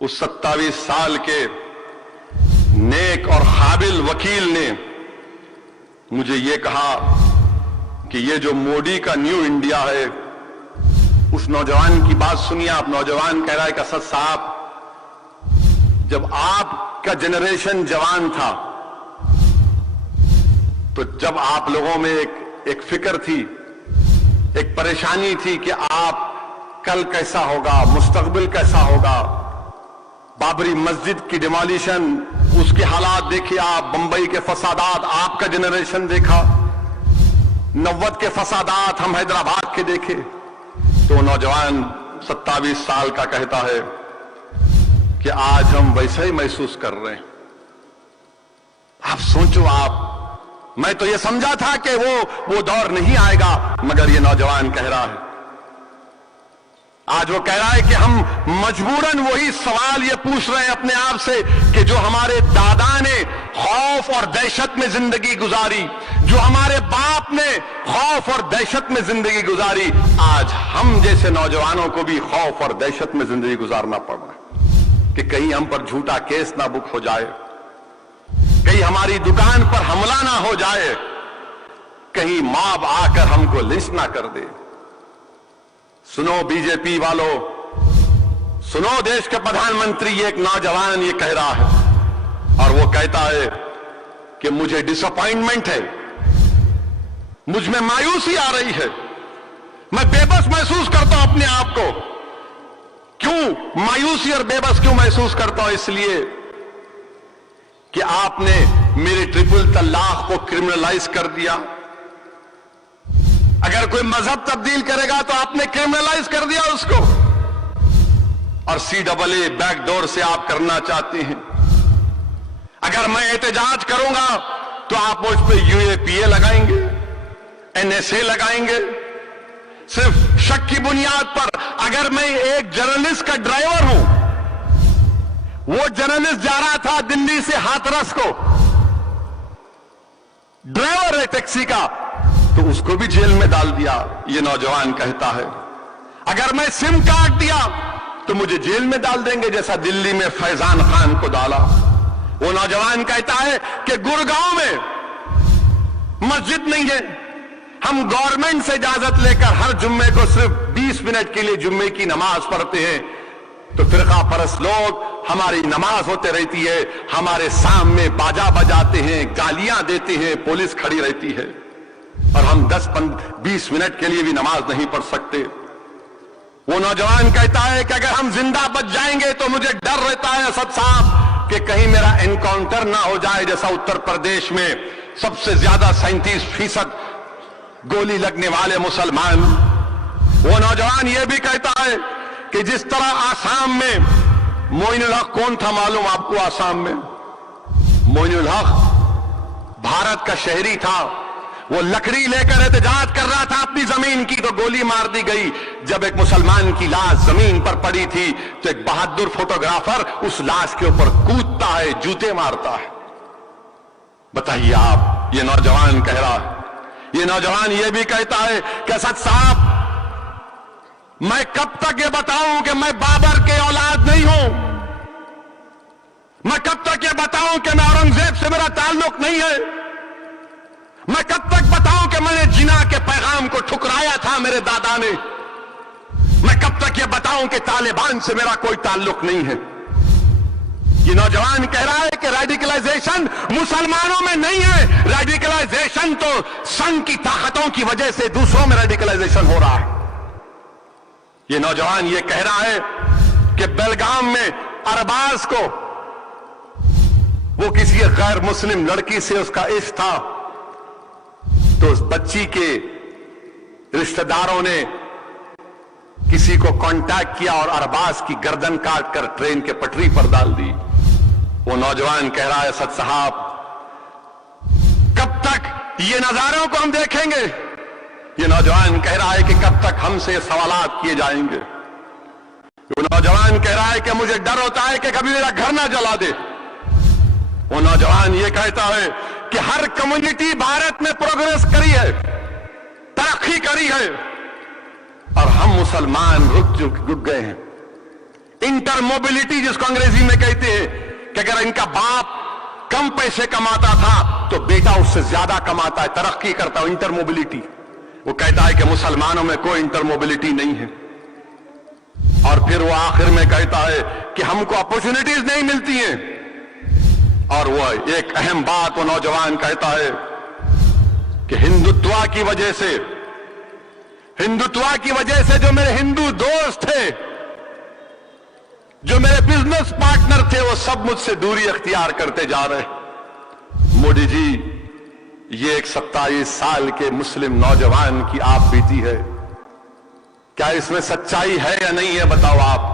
उस 27 साल के नेक और काबिल वकील ने मुझे ये कहा कि ये जो मोदी का न्यू इंडिया है, उस नौजवान की बात सुनिए। आप नौजवान कह रहा है कि असद साहब, जब आपका जनरेशन जवान था तो जब आप लोगों में एक फिक्र थी, एक परेशानी थी कि आप कल कैसा होगा, मुस्तकबिल कैसा होगा। बाबरी मस्जिद की डिमोलिशन, उसके हालात देखिए आप, बंबई के फसादात आपका जनरेशन देखा, 90 के फसादात हम हैदराबाद के देखे। तो नौजवान 27 साल का कहता है कि आज हम वैसा ही महसूस कर रहे हैं। आप सोचो, मैं तो ये समझा था कि वो दौर नहीं आएगा, मगर ये नौजवान कह रहा है, आज वो कह रहा है कि हम मजबूरन वही सवाल ये पूछ रहे हैं अपने आप से कि जो हमारे दादा ने खौफ और दहशत में जिंदगी गुजारी, जो हमारे बाप ने खौफ और दहशत में जिंदगी गुजारी, आज हम जैसे नौजवानों को भी खौफ और दहशत में जिंदगी गुजारना पड़ रहा है कि कहीं हम पर झूठा केस ना बुक हो जाए, कहीं हमारी दुकान पर हमला ना हो जाए, कहीं मॉब आकर हमको लिंच ना कर दे। सुनो बीजेपी वालों, सुनो देश के प्रधानमंत्री, ये एक नौजवान ये कह रहा है और वो कहता है कि मुझे डिसअपॉइंटमेंट है, मुझ में मायूसी आ रही है, मैं बेबस महसूस करता हूं अपने आप को। क्यों मायूसी और बेबस क्यों महसूस करता हूं? इसलिए कि आपने मेरे ट्रिपल तलाक को क्रिमिनलाइज कर दिया। अगर कोई मजहब तब्दील करेगा तो आपने क्रिमिनलाइज कर दिया उसको, और CAA बैकडोर से आप करना चाहते हैं। अगर मैं एहतजाज करूंगा तो आप मुझ पे UAPA लगाएंगे, NSA लगाएंगे, सिर्फ शक की बुनियाद पर। अगर मैं एक जर्नलिस्ट का ड्राइवर हूं, वो जर्नलिस्ट जा रहा था दिल्ली से हाथरस को, ड्राइवर है टैक्सी का, तो उसको भी जेल में डाल दिया, ये नौजवान कहता है। अगर मैं सिम काट दिया तो मुझे जेल में डाल देंगे, जैसा दिल्ली में फैजान खान को डाला। वो नौजवान कहता है कि गुड़गांव में मस्जिद नहीं है, हम गवर्नमेंट से इजाजत लेकर हर जुम्मे को सिर्फ 20 मिनट के लिए जुम्मे की नमाज पढ़ते हैं, तो फिरका परस्त लोग, हमारी नमाज होते रहती है, हमारे सामने बाजा बजाते हैं, गालियां देते हैं, पुलिस खड़ी रहती है, और हम 10-20 मिनट के लिए भी नमाज नहीं पढ़ सकते। वो नौजवान कहता है कि अगर हम जिंदा बच जाएंगे तो मुझे डर रहता है असद साहब कि कहीं मेरा एनकाउंटर ना हो जाए, जैसा उत्तर प्रदेश में सबसे ज्यादा 37% गोली लगने वाले मुसलमान। वो नौजवान ये भी कहता है कि जिस तरह आसाम में मोइनुल हक, कौन था मालूम आपको आसाम में? मोइनुल हक भारत का शहरी था, वो लकड़ी लेकर एहतजाज कर रहा था अपनी जमीन की, तो गोली मार दी गई। जब एक मुसलमान की लाश जमीन पर पड़ी थी तो एक बहादुर फोटोग्राफर उस लाश के ऊपर कूदता है, जूते मारता है। बताइए आप, ये नौजवान कह रहा है। ये नौजवान ये भी कहता है कि असद साहब, मैं कब तक ये बताऊं कि मैं बाबर के औलाद नहीं हूं? मैं कब तक ये बताऊं कि मैं औरंगजेब से मेरा ताल्लुक नहीं है? मैं कब तक बताऊं कि मैंने जिना के पैगाम को ठुकराया था मेरे दादा ने? मैं कब तक ये बताऊं कि तालिबान से मेरा कोई ताल्लुक नहीं है? ये नौजवान कह रहा है कि रेडिकलाइजेशन मुसलमानों में नहीं है, रेडिकलाइजेशन तो संघ की ताकतों की वजह से दूसरों में रेडिकलाइजेशन हो रहा है। ये नौजवान ये कह रहा है कि बेलगाम में अरबाज को, वो किसी गैर मुस्लिम लड़की से उसका इश्क था, तो उस बच्ची के रिश्तेदारों ने किसी को कांटेक्ट किया और अरबाज की गर्दन काटकर ट्रेन के पटरी पर डाल दी। वो नौजवान कह रहा है, असद साहब, कब तक ये नजारों को हम देखेंगे? ये नौजवान कह रहा है कि कब तक हमसे सवालात किए जाएंगे? वो नौजवान कह रहा है कि मुझे डर होता है कि कभी मेरा घर ना जला दे। वो नौजवान ये कहता है कि हर कम्युनिटी भारत में प्रोग्रेस करी है, तरक्की करी है, और हम मुसलमान रुक गए हैं। इंटर मोबिलिटी जिसको अंग्रेजी में कहते हैं कि अगर इनका बाप कम पैसे कमाता था तो बेटा उससे ज्यादा कमाता है, तरक्की करता है, इंटर मोबिलिटी। वो कहता है कि मुसलमानों में कोई इंटर मोबिलिटी नहीं है। और फिर वो आखिर में कहता है कि हमको अपॉर्चुनिटीज नहीं मिलती हैं। और वो एक अहम बात वो नौजवान कहता है कि हिंदुत्व की वजह से जो मेरे हिंदू दोस्त थे, जो मेरे बिजनेस पार्टनर थे, वो सब मुझसे दूरी अख्तियार करते जा रहे। मोदी जी, ये एक 27 साल के मुस्लिम नौजवान की आप बीती है, क्या इसमें सच्चाई है या नहीं है, बताओ आप।